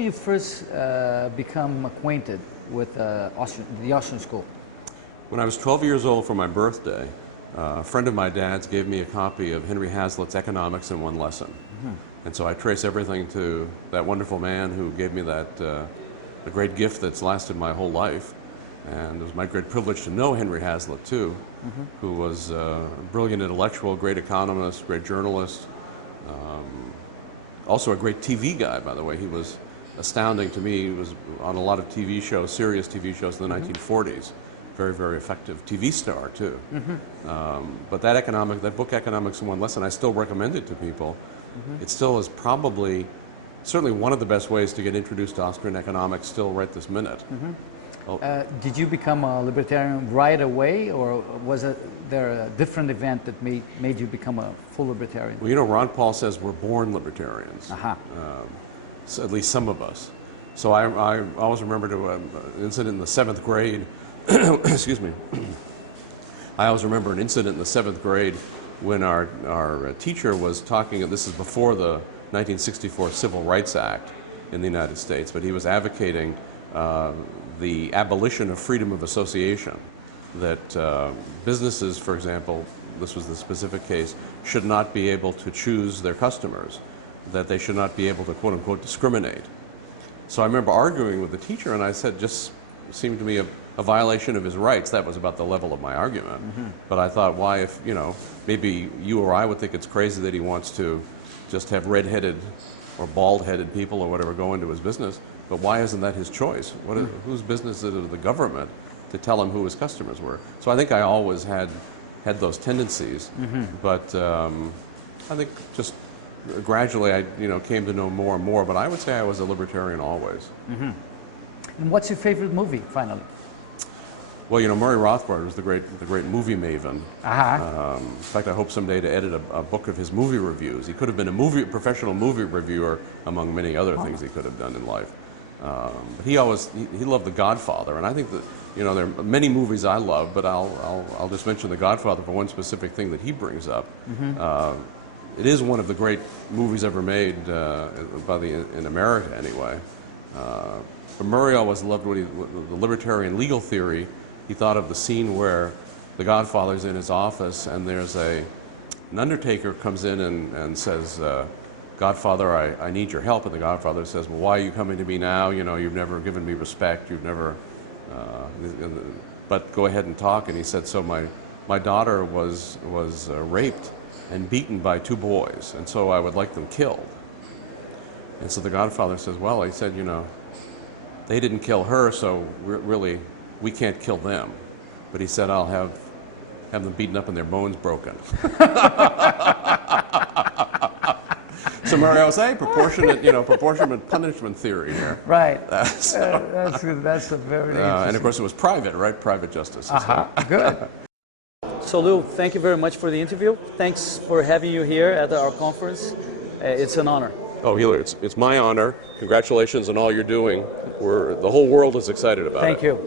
You first become acquainted with the Austrian school? When I was 12 years old for my birthday, a friend of my dad's gave me a copy of Henry Hazlitt's Economics in One Lesson. Mm-hmm. And so I trace everything to that wonderful man who gave me that a great gift that's lasted my whole life. And it was my great privilege to know Henry Hazlitt too, mm-hmm. who was a brilliant intellectual, great economist, great journalist, also a great TV guy, by the way. He was astounding to me. He was on a lot of TV shows, serious TV shows in the mm-hmm. 1940s. Very, very effective TV star too. Mm-hmm. But that book, Economics in One Lesson, I still recommend it to people. Mm-hmm. It still is probably, certainly one of the best ways to get introduced to Austrian economics still right this minute. Mm-hmm. Did you become a libertarian right away, or was there a different event that made you become a full libertarian? Well, you know, Ron Paul says we're born libertarians, so at least some of us. So I always remember an incident in the 7th grade, excuse me, I always remember an incident in the 7th grade when our teacher was talking, and this is before the 1964 Civil Rights Act in the United States, but he was advocating the abolition of freedom of association, that businesses, for example, this was the specific case, should not be able to choose their customers, that they should not be able to quote-unquote discriminate. So I remember arguing with the teacher, and I said, just seemed to me a violation of his rights. That was about the level of my argument. Mm-hmm. But I thought, why, if, you know, maybe you or I would think it's crazy that he wants to just have red-headed or bald-headed people or whatever go into his business, but why isn't that his choice? Whose business is it, the government, to tell him who his customers were? So I think I always had those tendencies, mm-hmm. but I think just gradually I came to know more and more, but I would say I was a libertarian always. Mm-hmm. And what's your favorite movie, finally? Well, you know, Murray Rothbard was the great movie maven. Uh-huh. In fact, I hope someday to edit a book of his movie reviews. He could have been a professional movie reviewer, among many other things he could have done in life. But he loved The Godfather, and I think that, you know, there are many movies I love, but I'll just mention The Godfather for one specific thing that he brings up. Mm-hmm. It is one of the great movies ever made in America, anyway. But Murray always loved the libertarian legal theory. He thought of the scene where the Godfather's in his office, and there's an undertaker comes in and says, Godfather, I need your help. And the Godfather says, well, why are you coming to me now? You know, you've never given me respect. You've never, but go ahead and talk. And he said, so my daughter was raped and beaten by 2 boys, and so I would like them killed. And so the Godfather says, well, he said, you know, they didn't kill her, so really we can't kill them. But he said, I'll have them beaten up and their bones broken. So Murray, I was saying proportionate punishment theory here. Right. That's good. That's a very interesting. And of course it was private, right? Private justice. Uh-huh. Good. So Lou, thank you very much for the interview. Thanks for having you here at our conference. It's an honor. Oh, Hiller, it's my honor. Congratulations on all you're doing. The whole world is excited about it. Thank you.